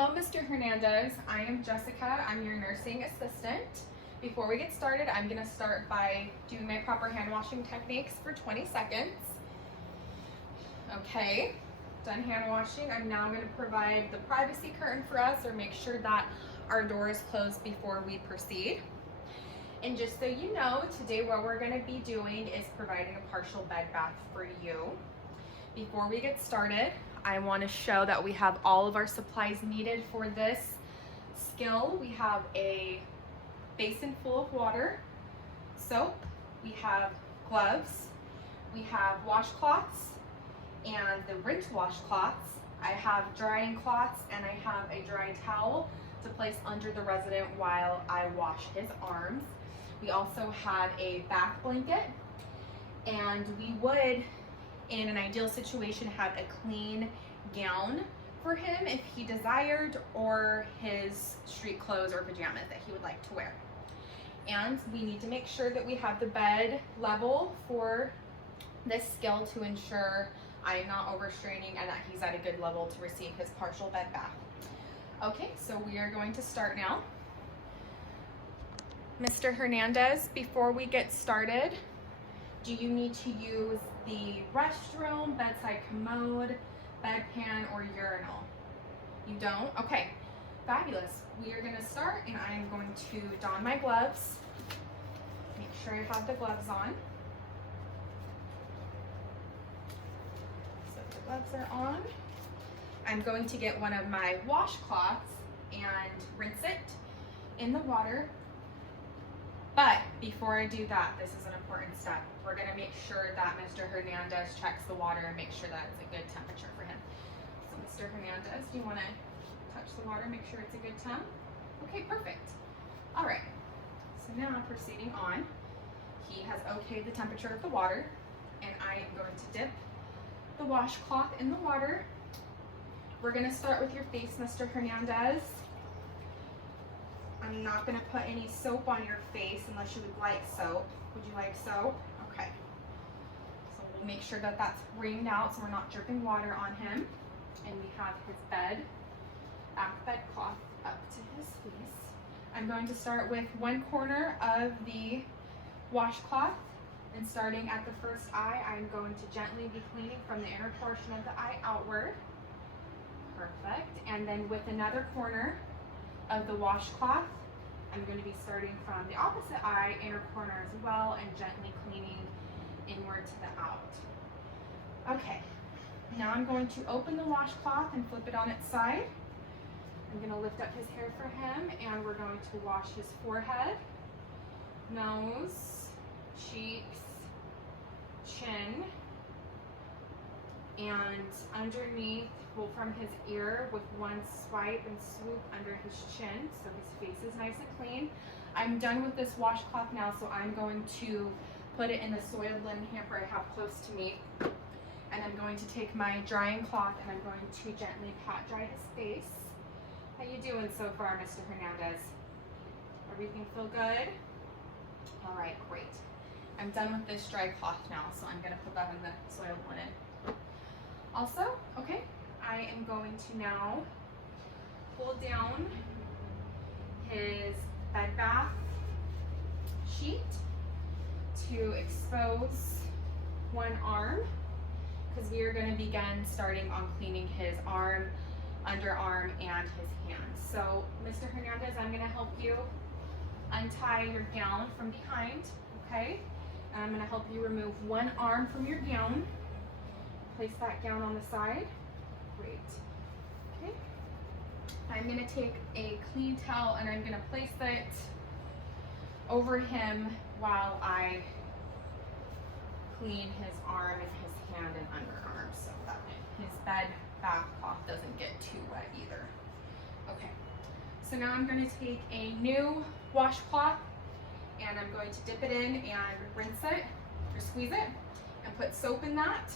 Hello, Mr. Hernandez. I am Jessica. I'm your nursing assistant. Before we get started, I'm going to start by doing my proper hand washing techniques for 20 seconds. Okay, done hand washing. I'm now going to provide the privacy curtain for us, or make sure that our door is closed before we proceed. And just so you know, today what we're going to be doing is providing a partial bed bath for you. Before we get started, I want to show that we have all of our supplies needed for this skill. We have a basin full of water, soap, we have gloves, we have washcloths and the rinse washcloths. I have drying cloths and I have a dry towel to place under the resident while I wash his arms. We also have a back blanket, and we would, in an ideal situation, have a clean gown for him if he desired, or his street clothes or pajamas that he would like to wear. And we need to make sure that we have the bed level for this skill to ensure I'm not overstraining and that he's at a good level to receive his partial bed bath. Okay, so we are going to start now. Mr. Hernandez, before we get started, do you need to use the restroom, bedside commode, bedpan, or urinal? You don't? Okay, fabulous. We are going to start, and I am going to don my gloves. Make sure I have the gloves on. So the gloves are on. I'm going to get one of my washcloths and rinse it in the water. But before I do that, this is an important step. We're going to make sure that Mr. Hernandez checks the water and make sure that it's a good temperature for him. So Mr. Hernandez, do you want to touch the water, make sure it's a good temp? Okay, perfect. All right, so now proceeding on. He has okayed the temperature of the water, and I am going to dip the washcloth in the water. We're going to start with your face, Mr. Hernandez. I'm not going to put any soap on your face unless you would like soap. Would you like soap? Okay. So we'll make sure that that's wringed out so we're not dripping water on him. And we have his back bed cloth up to his face. I'm going to start with one corner of the washcloth, and starting at the first eye, I'm going to gently be cleaning from the inner portion of the eye outward. Perfect. And then with another corner of the washcloth, I'm going to be starting from the opposite eye, inner corner as well, and gently cleaning inward to the out. Okay, now I'm going to open the washcloth and flip it on its side. I'm going to lift up his hair for him, and we're going to wash his forehead, nose, cheeks, chin, and underneath, well, from his ear with one swipe and swoop under his chin, so his face is nice and clean. I'm done with this washcloth now, so I'm going to put it in the soiled linen hamper I have close to me. And I'm going to take my drying cloth and I'm going to gently pat dry his face. How you doing so far, Mr. Hernandez? Everything feel good? All right, great. I'm done with this dry cloth now, so I'm gonna put that in the soiled linen. Also, okay, I am going to now pull down his bed bath sheet to expose one arm, because we are going to begin starting on cleaning his arm, underarm, and his hands. So, Mr. Hernandez, I'm going to help you untie your gown from behind, okay? And I'm going to help you remove one arm from your gown. Place that gown on the side. Great. Okay. I'm going to take a clean towel and I'm going to place it over him while I clean his arm and his hand and underarm so that his bed bath cloth doesn't get too wet either. Okay. So now I'm going to take a new washcloth and I'm going to dip it in and rinse it or squeeze it and put soap in that.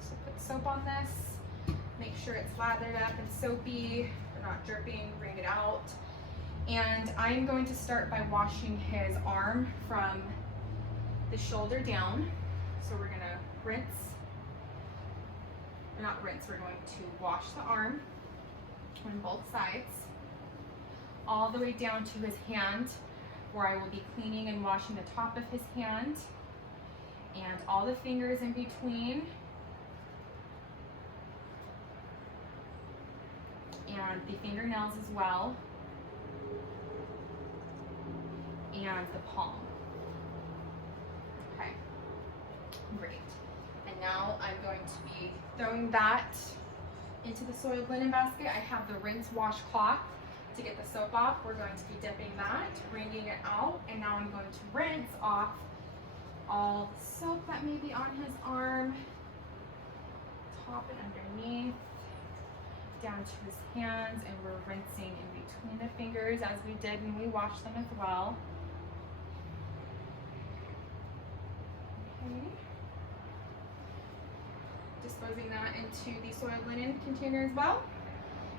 So put soap on this, make sure it's lathered up and soapy, we're not dripping, wring it out. And I'm going to start by washing his arm from the shoulder down. So we're gonna we're going to wash the arm on both sides, all the way down to his hand, where I will be cleaning and washing the top of his hand, and all the fingers in between, and the fingernails as well, and the palm. Okay, great. And now I'm going to be throwing that into the soiled linen basket. I have the rinse washcloth to get the soap off. We're going to be dipping that, wringing it out, and now I'm going to rinse off all the soap that may be on his arm, top and underneath, down to his hands, and we're rinsing in between the fingers as we did when we washed them as well. Okay. Disposing that into the soiled linen container as well.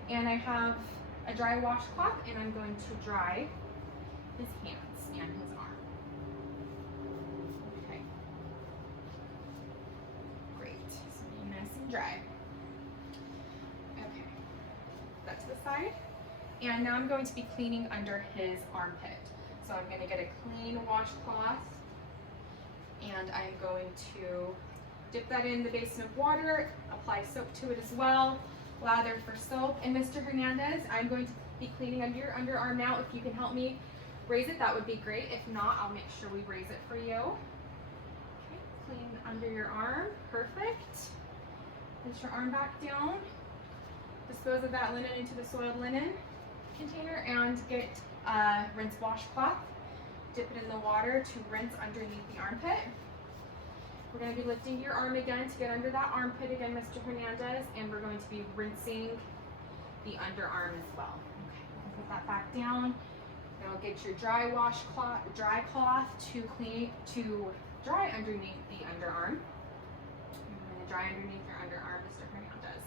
And I have a dry washcloth, and I'm going to dry his hands and his arm. Okay. Great. So be nice and dry. Okay. Put that to the side. And now I'm going to be cleaning under his armpit. So I'm going to get a clean washcloth, and I'm going to dip that in the basin of water, apply soap to it as well, lather for soap. And Mr. Hernandez, I'm going to be cleaning under your underarm now. If you can help me raise it, that would be great. If not, I'll make sure we raise it for you. Okay, clean under your arm, perfect. Put your arm back down. Dispose of that linen into the soiled linen container and get a rinse washcloth. Dip it in the water to rinse underneath the armpit. We're going to be lifting your arm again to get under that armpit again, Mr. Hernandez, and we're going to be rinsing the underarm as well. Okay, put that back down. Now get your dry cloth to dry underneath the underarm. I'm going to dry underneath your underarm, Mr. Hernandez.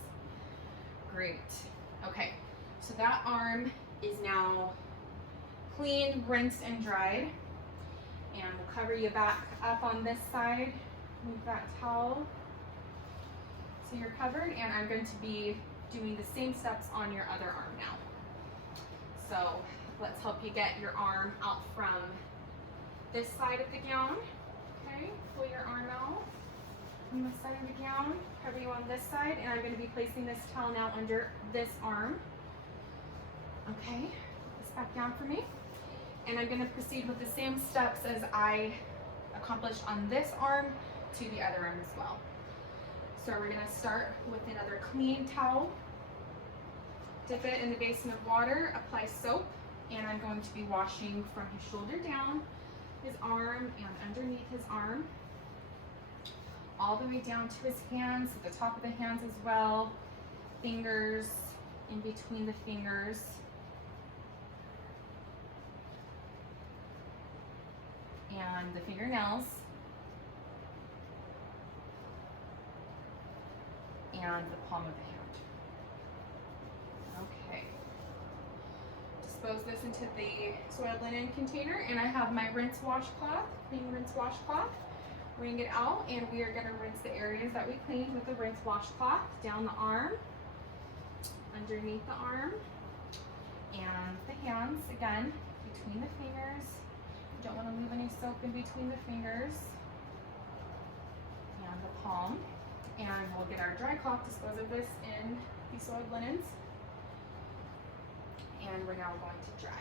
Great. Okay, so that arm is now cleaned, rinsed, and dried. And we'll cover you back up on this side. Move that towel so you're covered, and I'm going to be doing the same steps on your other arm now. So let's help you get your arm out from this side of the gown. Okay, pull your arm out from this side of the gown, cover you on this side, and I'm going to be placing this towel now under this arm. Okay, put this back down for me. And I'm going to proceed with the same steps as I accomplished on this arm to the other arm as well. So we're going to start with another clean towel, dip it in the basin of water, apply soap, and I'm going to be washing from his shoulder down, his arm, and underneath his arm, all the way down to his hands, at the top of the hands as well, fingers, in between the fingers, and the fingernails, and the palm of the hand. Okay. Dispose this into the soiled linen container, and I have my rinse washcloth, clean rinse washcloth. Wring it out, and we are going to rinse the areas that we cleaned with the rinse washcloth, down the arm, underneath the arm, and the hands, again, between the fingers. You don't want to leave any soap in between the fingers, and the palm. And we'll get our dry cloth, dispose of this in the soiled linens. And we're now going to dry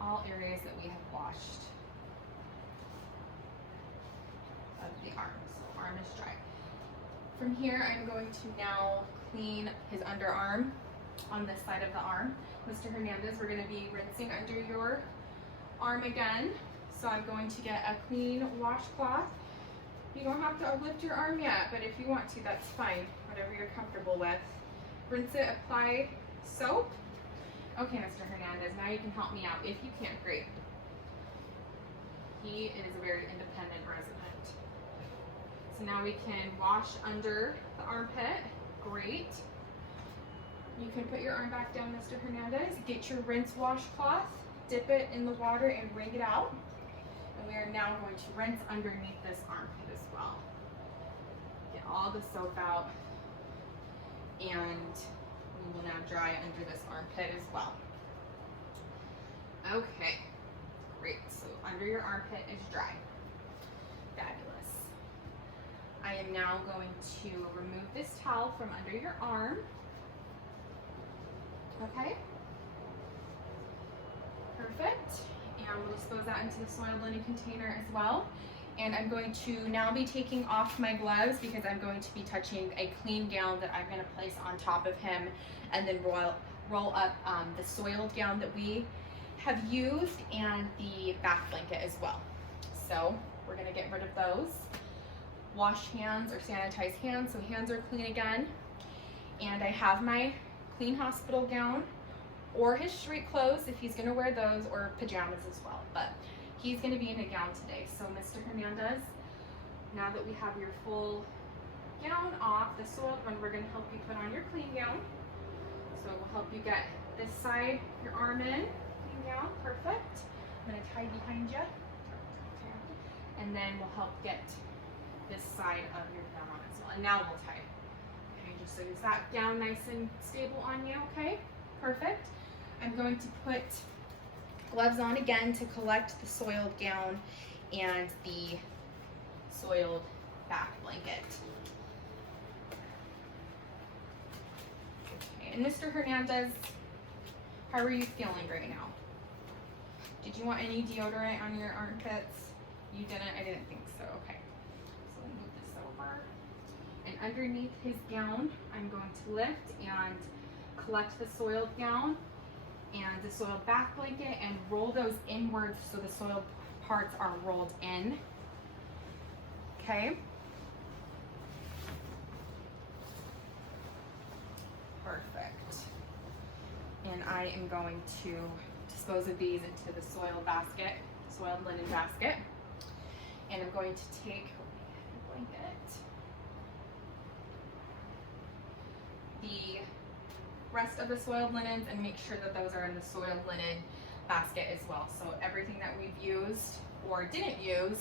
all areas that we have washed of the arm. So arm is dry. From here, I'm going to now clean his underarm on this side of the arm. Mr. Hernandez, we're going to be rinsing under your arm again. So I'm going to get a clean washcloth. You don't have to lift your arm yet, but if you want to, that's fine. Whatever you're comfortable with. Rinse it, apply soap. Okay, Mr. Hernandez, now you can help me out. If you can't, great. He is a very independent resident. So now we can wash under the armpit. Great. You can put your arm back down, Mr. Hernandez. Get your rinse washcloth, dip it in the water, and wring it out. And we are now going to rinse underneath this armpit as well. Get all the soap out, and we will now dry under this armpit as well. Okay, great. So under your armpit is dry. Fabulous. I am now going to remove this towel from under your arm. Okay. Perfect. And we'll dispose that into the soiled linen container as well. And I'm going to now be taking off my gloves because I'm going to be touching a clean gown that I'm going to place on top of him, and then roll up the soiled gown that we have used and the back blanket as well. So we're going to get rid of those. Wash hands or sanitize hands so hands are clean again. And I have my clean hospital gown or his street clothes if he's going to wear those, or pajamas as well. But he's going to be in a gown today. So Mr. Hernandez, now that we have your full gown off, the soiled one, we're going to help you put on your clean gown. So we'll help you get this side, your arm in, clean gown, perfect. I'm going to tie behind you. And then we'll help get this side of your gown on as well. And now we'll tie it. Okay, just so is that gown nice and stable on you, okay? Perfect. I'm going to put gloves on again to collect the soiled gown and the soiled back blanket. Okay, and Mr. Hernandez, how are you feeling right now? Did you want any deodorant on your armpits? You didn't? I didn't think so. Okay. So let me move this over. And underneath his gown, I'm going to lift and collect the soiled gown and the soiled back blanket and roll those inwards so the soiled parts are rolled in. Okay. Perfect. And I am going to dispose of these into the soiled basket, soiled linen basket. And I'm going to take the blanket, the rest of the soiled linens, and make sure that those are in the soiled linen basket as well. So everything that we've used or didn't use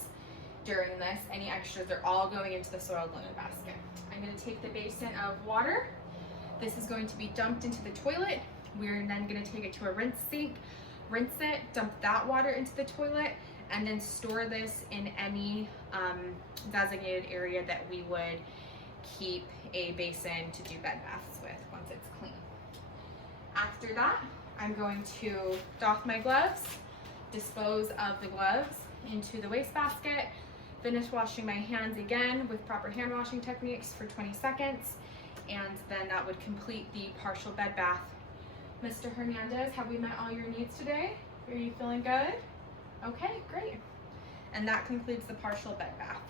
during this, any extras, are all going into the soiled linen basket. I'm going to take the basin of water. This is going to be dumped into the toilet. We're then going to take it to a rinse sink, rinse it, dump that water into the toilet, and then store this in any designated area that we would keep a basin to do bed baths with once it's clean. After that, I'm going to doff my gloves, dispose of the gloves into the wastebasket, finish washing my hands again with proper hand washing techniques for 20 seconds, and then that would complete the partial bed bath. Mr. Hernandez, have we met all your needs today? Are you feeling good? Okay, great. And that concludes the partial bed bath.